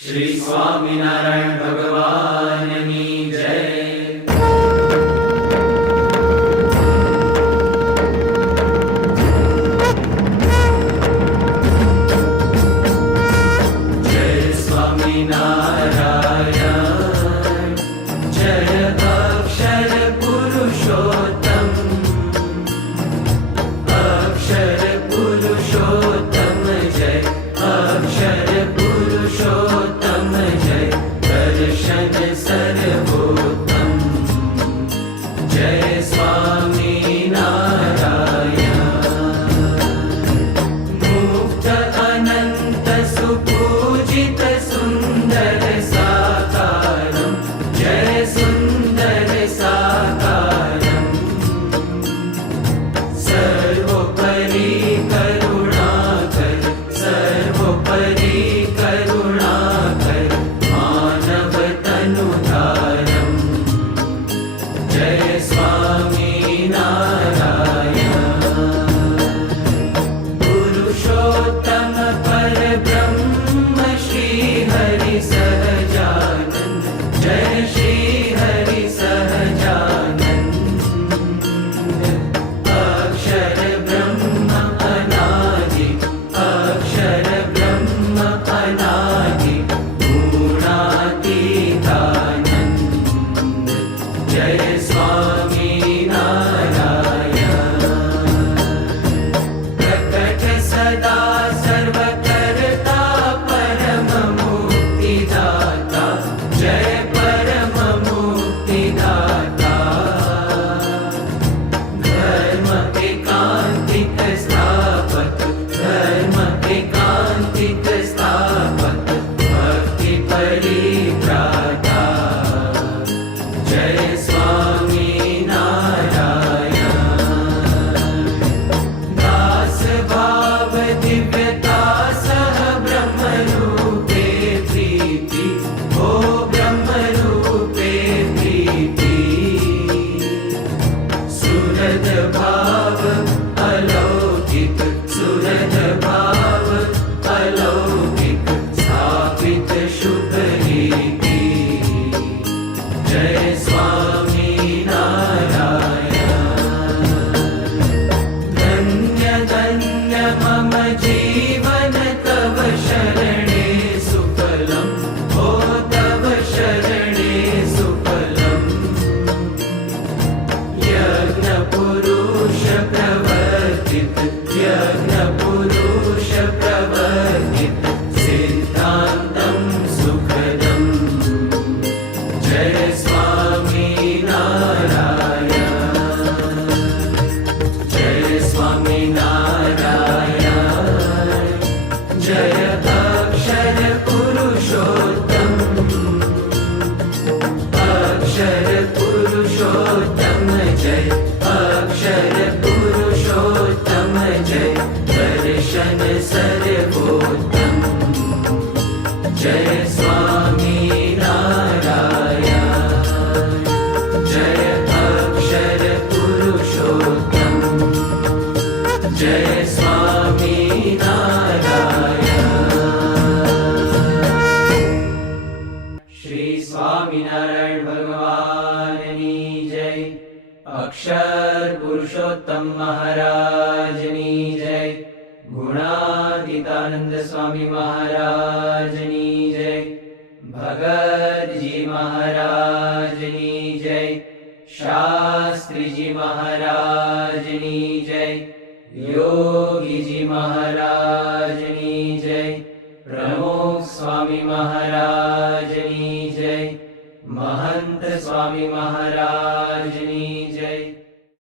श्री स्वामिनारायण भगवाननी जय। जय स्वामिनारायण, जय अक्षर पुरुषोत्तम, अक्षर पुरुषोत्तम जय, अक्षर पुरुषोत्तम जय, दर्शन सर्वोत्तम जय स्वामिनारायण। मुक्त अनंत सुपूजित सुंदर साकारं जय सुंदर साकारं, सर्वोपरि करुणाकर, सर्वोपरि करुणाकर, मानव तनुधारं जय स्वामिनारायण। पुरुषोत्तम परब्रह्म श्री हरि सहजानंद जय श्री हरि सहजानंद, अक्षर ब्रह्म अनादि, अक्षर ब्रह्म अनादि, गुणातीतानंद जय स्वामिनारायण। प्रकट सदा सर्वकर्ता परम मुक्तिदाता जय परम मुक्तिदाता, धर्म एकांतिक स्थापक, धर्म एकांतिक स्थापक, भक्ति परित्राता जय स्वामिनारायण। दास भाव दिव्यता सह ब्रह्म रूपे प्रीति, ओ ब्रह्म रूपे प्रीति, सुहृद भाव अलौकिक, सुहृद भाव अलौकिक, स्थापित शुभ रीति जय स्वामिनारायण। धन्य धन्य मम जीवन तव शरणे सुफलम्, ओ तव शरणे सुफलम्, यज्ञ पुरुष प्रवर्तित, यज्ञ पुरुष प्रवर्तित, सिद्धान्तं सुखदम् जय स्वामिनारायण। जय स्वामिनारायण, जय अक्षर पुरुषोत्तम, अक्षर पुरुषोत्तम जय, अक्षर पुरुषोत्तम जय, दर्शन सर्वोत्तम जय स्वामिनारायण। जय अक्षर पुरुषोत्तम, जय स्वामिनारायण। श्री स्वामिनारायण भगवाननी जय। अक्षर पुरुषोत्तम महाराजनी जय। गुणातीतानंद स्वामी महाराजनी जय। भगत जी महाराजनी जय। शास्त्री जी महाराजनी जय। योगी जी महाराजनी जय। प्रमुख स्वामी महाराजनी जय। महंत स्वामी महाराजनी जय।